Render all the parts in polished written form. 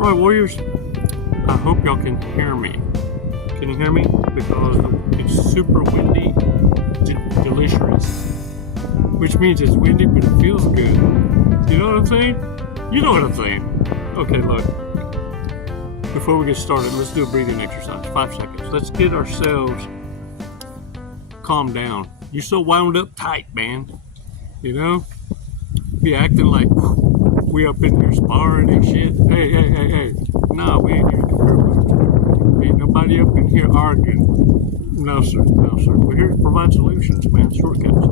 Alright, Warriors, I hope y'all can hear me. Can you hear me? Because it's super windy, delicious. Which means it's windy, but it feels good. You know what I'm saying? You know what I'm saying. Okay, look. Before we get started, let's do a breathing exercise. 5 seconds. Let's get ourselves calmed down. You're so wound up tight, man. You know? Be acting like we up in here sparring and shit. Hey. Nah, we ain't here. Ain't nobody up in here arguing. No, sir. We're here to provide solutions, man. Shortcuts.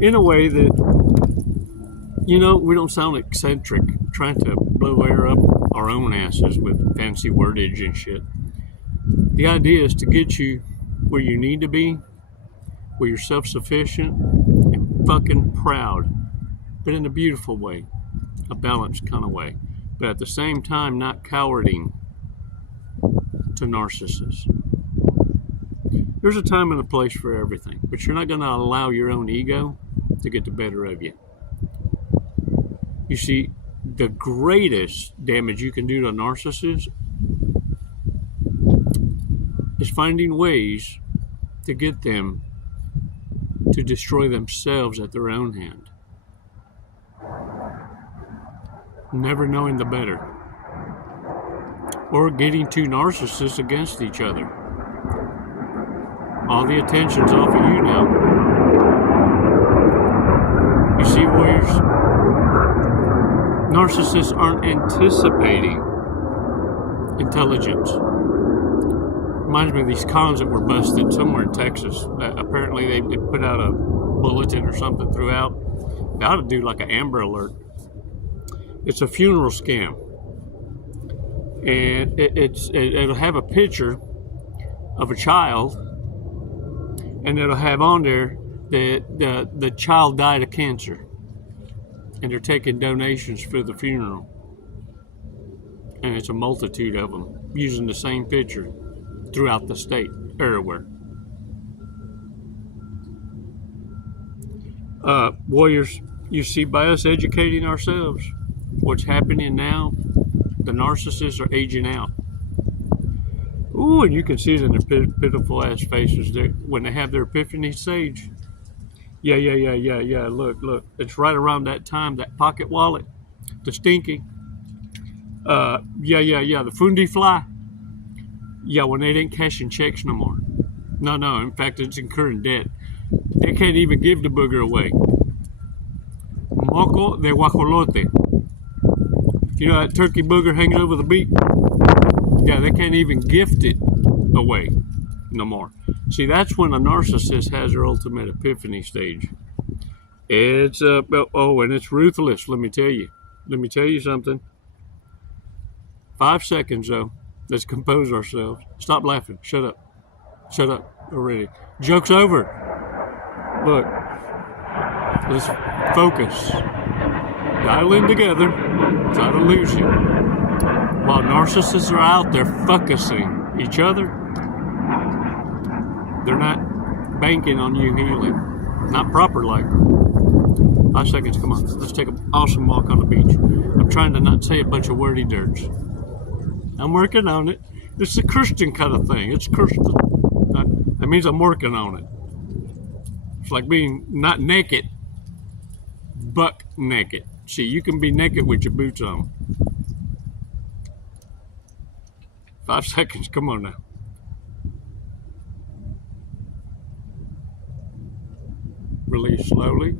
In a way that, you know, we don't sound eccentric, trying to blow air up our own asses with fancy wordage and shit. The idea is to get you where you need to be, where you're self-sufficient and fucking proud, but in a beautiful way, a balanced kind of way, but at the same time not cowarding to narcissists. There's a time and a place for everything, but you're not going to allow your own ego to get the better of you. You see, the greatest damage you can do to a narcissist is finding ways to get them to destroy themselves at their own hand. Never knowing the better. Or getting two narcissists against each other. All the attention's off of you now. You see, Warriors? Narcissists aren't anticipating intelligence. Reminds me of these cons that were busted somewhere in Texas. Apparently they put out a bulletin or something throughout. They ought to do like an Amber Alert. It's a funeral scam. And it'll have a picture of a child, and it'll have on there that the child died of cancer. And they're taking donations for the funeral. And it's a multitude of them using the same picture throughout the state, everywhere. Warriors, you see, by us educating ourselves, what's happening now, the narcissists are aging out. Ooh, and you can see it in their pitiful ass faces when they have their epiphany stage. Yeah. Look. It's right around that time, that pocket wallet, the stinky. The fundi fly. Yeah, when they ain't cashing checks no more. No. In fact, it's incurring debt. They can't even give the booger away. Moco de guajolote. You know that turkey booger hanging over the beak? Yeah, they can't even gift it away no more. See, that's when a narcissist has their ultimate epiphany stage. It's and it's ruthless. Let me tell you something. 5 seconds though. Let's compose ourselves. Stop laughing. Shut up already. Joke's over. Look, let's focus. Dial in together. Try to lose you. While narcissists are out there focusing each other, they're not banking on you healing. Not proper like. 5 seconds, come on. Let's take an awesome walk on the beach. I'm trying to not say a bunch of wordy dirts. I'm working on it. It's a Christian kind of thing. It's Christian. That means I'm working on it. It's like being not naked, buck naked. See, you can be naked with your boots on. 5 seconds, come on now. Release slowly.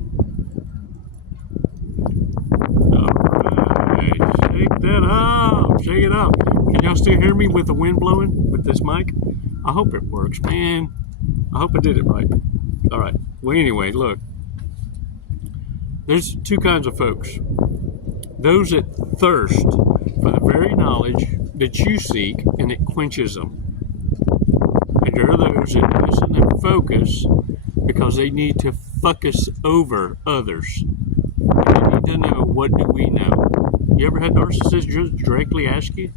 Alright, shake that up. Shake it up. Can y'all still hear me with the wind blowing with this mic? I hope it works, man. I hope I did it right. Alright, well anyway, look. There's two kinds of folks. Those that thirst for the very knowledge that you seek, and it quenches them. And there are those that listen and focus because they need to focus over others. And they need to know, what do we know? You ever had narcissists just directly ask you,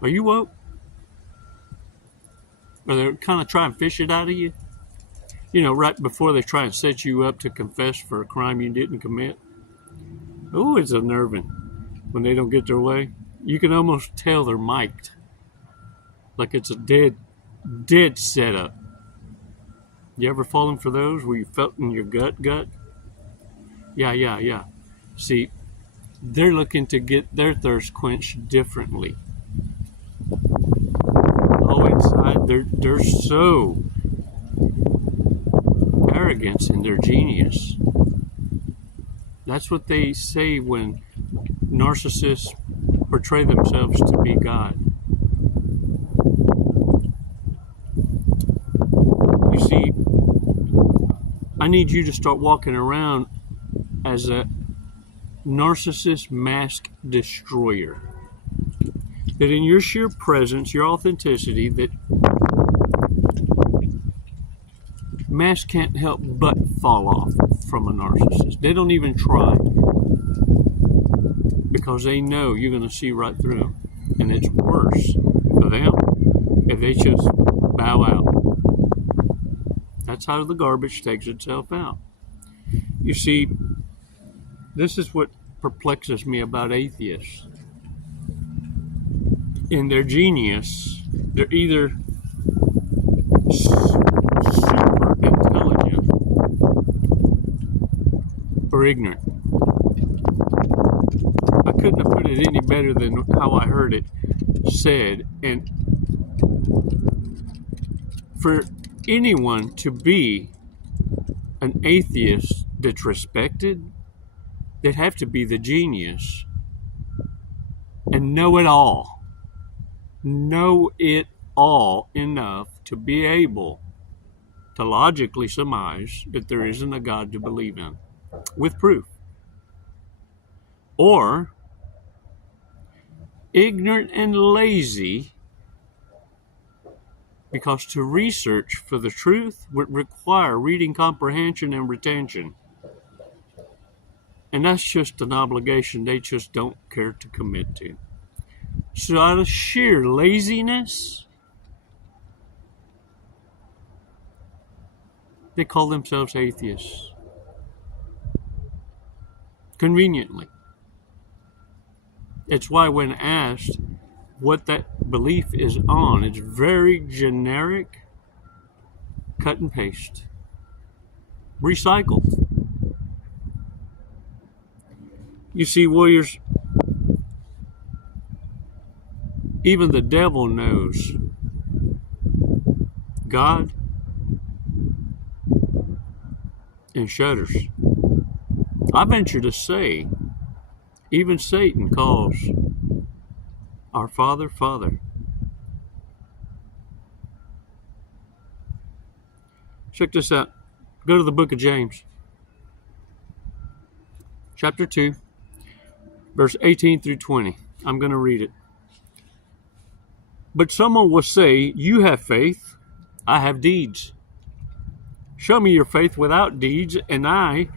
are you woke? Or they kind of try and fish it out of you? You know, right before they try and set you up to confess for a crime you didn't commit. Oh, it's unnerving. when they don't get their way. You can almost tell they're mic'd, like it's a dead setup. You ever fallen for those where you felt in your gut? Yeah. See, they're looking to get their thirst quenched differently. Oh, inside, they're so arrogant in their genius. That's what they say when narcissists portray themselves to be God. You see, I need you to start walking around as a narcissist mask destroyer. That in your sheer presence, your authenticity, that mask can't help but fall off from a narcissist. They don't even try, because they know you're going to see right through them. And it's worse for them if they just bow out. That's how the garbage takes itself out. You see, this is what perplexes me about atheists. In their genius, they're either super intelligent or ignorant. I couldn't have put it any better than how I heard it said. And for anyone to be an atheist that's respected, they'd have to be the genius and know it all. Know it all enough to be able to logically surmise that there isn't a God to believe in, with proof. Or ignorant and lazy, because to research for the truth would require reading comprehension and retention. And that's just an obligation they just don't care to commit to. So out of sheer laziness, they call themselves atheists. Conveniently. It's why when asked what that belief is on, it's very generic, cut and paste, recycled. You see, warriors, even the devil knows God and shudders. I venture to say, even Satan calls our Father, Father. Check this out. Go to the book of James, chapter 2, verse 18 through 20. I'm going to read it. But someone will say, you have faith, I have deeds. Show me your faith without deeds, and I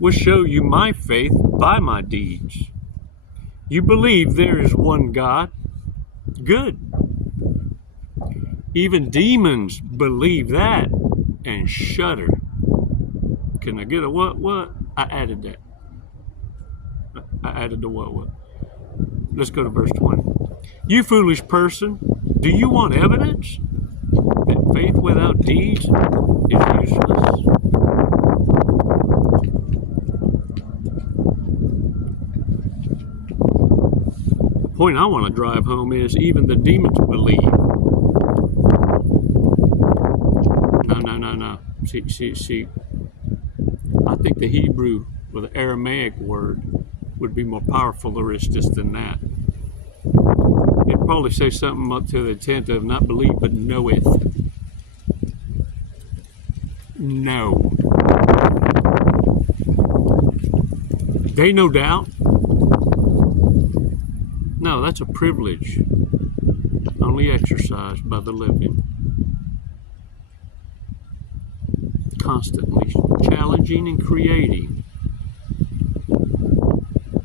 will show you my faith by my deeds. You believe there is one God? Good. Even demons believe that and shudder. Can I get a what? I added that. I added the what? Let's go to verse 20. You foolish person, do you want evidence that faith without deeds is useless? The point I want to drive home is even the demons believe. No. See. I think the Hebrew or the Aramaic word would be more powerful Narcissist than that. It'd probably say something up to the intent of not believe but knoweth. No. They no doubt. No, that's a privilege only exercised by the living. Constantly challenging and creating,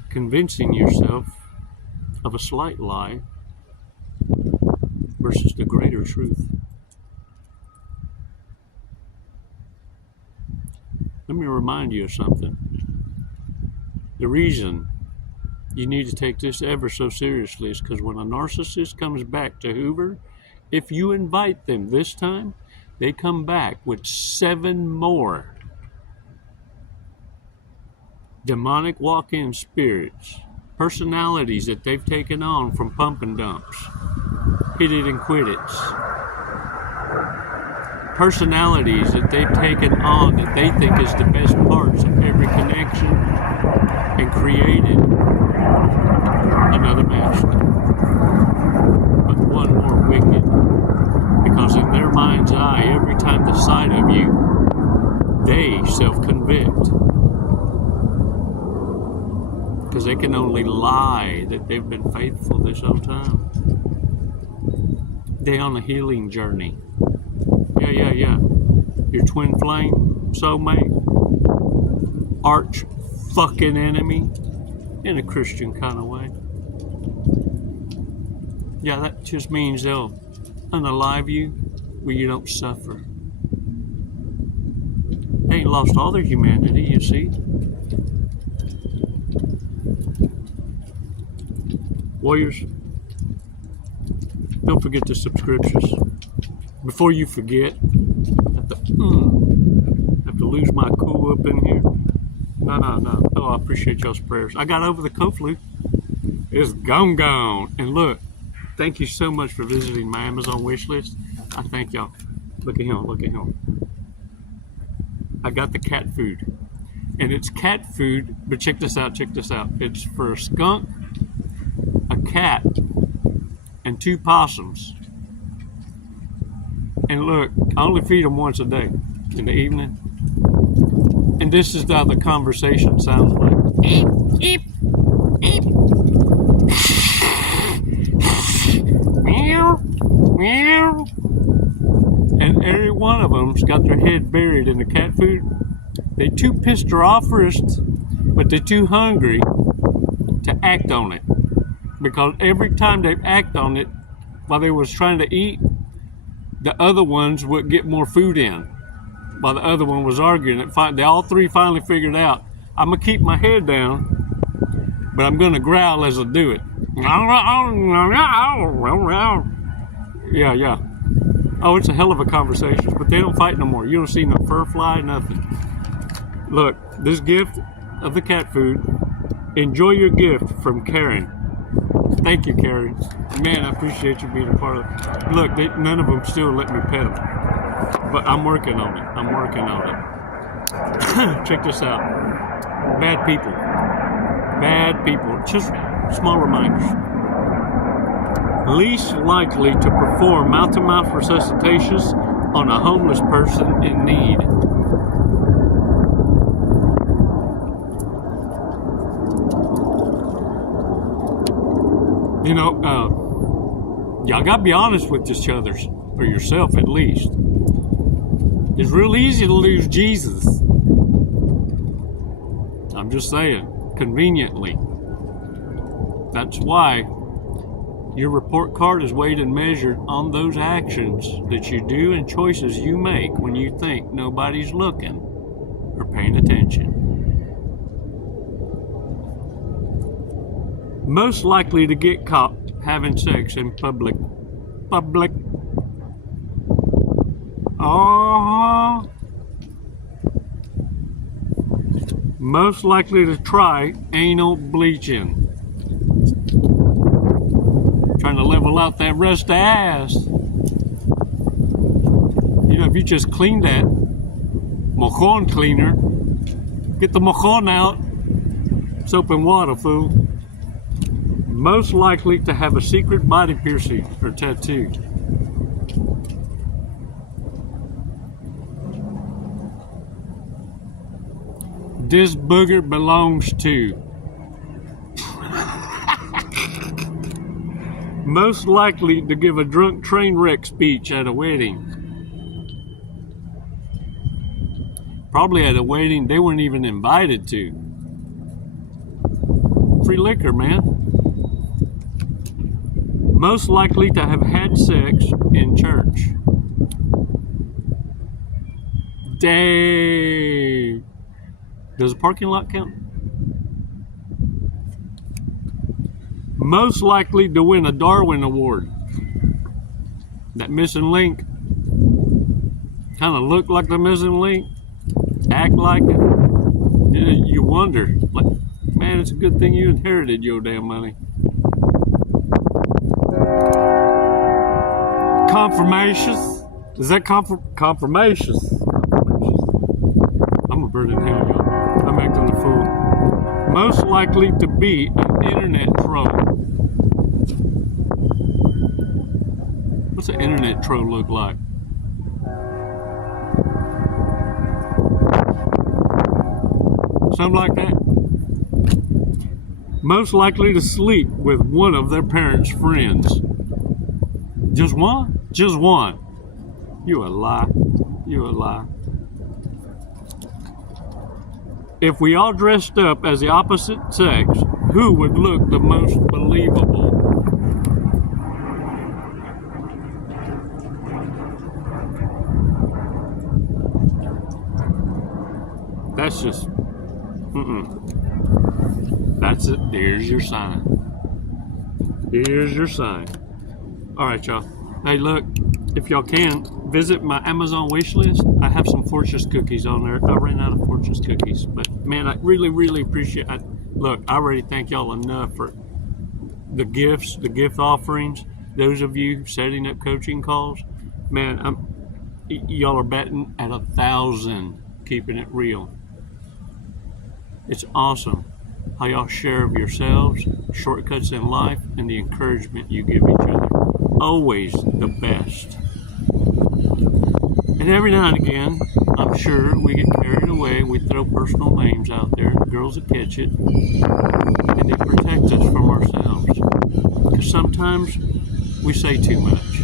convincing yourself of a slight lie versus the greater truth. Let me remind you of something. The reason you need to take this ever so seriously, is because when a narcissist comes back to Hoover, if you invite them this time, they come back with 7 more demonic walk-in spirits, personalities that they've taken on from pump and dumps, hit it and quit it, personalities that they've taken on that they think is the best parts of every connection, and created another master, but one more wicked, because in their mind's eye, every time the sight of you, they self-convict, because they can only lie that they've been faithful this whole time. They're on a healing journey. Yeah. Your twin flame, soulmate, arch fucking enemy, in a Christian kind of way. Yeah, that just means they'll unalive you where you don't suffer. They ain't lost all their humanity, you see. Warriors, don't forget the subscriptions. Before you forget, I have to lose my cool up in here. No. Oh, I appreciate y'all's prayers. I got over the cold flu. It's gone. And look, thank you so much for visiting my Amazon wish list. I thank y'all. Look at him. I got the cat food. And it's cat food, but check this out. It's for a skunk, a cat, and 2 possums. And look, I only feed them once a day in the evening. And this is how the conversation sounds like. Eep, eep, eep. Meow, meow. And every one of them's got their head buried in the cat food. They too pissed her off first, but they're too hungry to act on it. Because every time they act on it while they was trying to eat, the other ones would get more food in while the other one was arguing. They all 3 finally figured out, I'm going to keep my head down, but I'm going to growl as I do it. Yeah. Oh, it's a hell of a conversation, but they don't fight no more. You don't see no fur fly, nothing. Look, this gift of the cat food, enjoy your gift from Karen. Thank you, Karen. Man, I appreciate you being a part of it. Look, none of them still let me pet them. But I'm working on it. Check this out. Bad people. Just small reminders. Least likely to perform mouth-to-mouth resuscitations on a homeless person in need. You know, y'all gotta be honest with each other, or yourself at least. It's real easy to lose Jesus. I'm just saying, conveniently. That's why your report card is weighed and measured on those actions that you do and choices you make when you think nobody's looking or paying attention. Most likely to get caught having sex in public. Most likely to try anal bleaching. Trying to level out that rust ass. You know, if you just clean that mojon cleaner, get the mojon out, soap and water, fool. Most likely to have a secret body piercing or tattoo. This booger belongs to. Most likely to give a drunk train wreck speech at a wedding. Probably at a wedding they weren't even invited to. Free liquor, man. Most likely to have had sex in church. Dang. Does a parking lot count? most likely to win a Darwin Award. That missing link, kind of look like the missing link, act like it. You wonder, like, man, it's a good thing you inherited your damn money. Confirmations. Is that confirmations? I'm gonna burn it down, y'all. I'm acting a fool. Most likely to be an internet troll. What's an internet troll look like? Something like that. Most likely to sleep with one of their parents' friends. Just one? Just one. You a lie. You a lie. If we all dressed up as the opposite sex, who would look the most believable? That's just, That's it. There's your sign. Here's your sign. All right, y'all. Hey, look, if y'all can, visit my Amazon wish list. I have some Fortress cookies on there. I ran out of Fortress cookies, but man, I really, really appreciate it. Look, I already thank y'all enough for the gifts, the gift offerings. Those of you setting up coaching calls, man, y'all are betting at 1,000, keeping it real. It's awesome how y'all share of yourselves, shortcuts in life, and the encouragement you give each other. Always the best. And every now and again, I'm sure we get carried away. We throw personal names out there. The girls will catch it. And they protect us from ourselves. Because sometimes we say too much.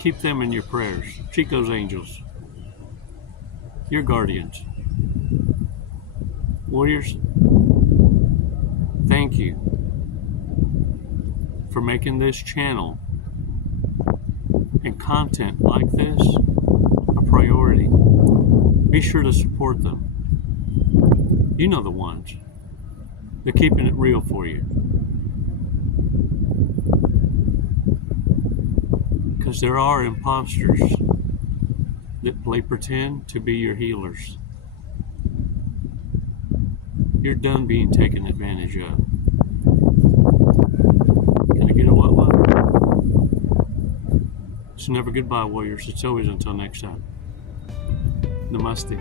Keep them in your prayers. Chico's angels. Your guardians. Warriors, thank you for making this channel and content like this a priority. Be sure to support them. You know the ones. They're keeping it real for you. Because there are imposters that play pretend to be your healers. You're done being taken advantage of. Can I get a what? It's never goodbye, warriors. It's always until next time. Namaste.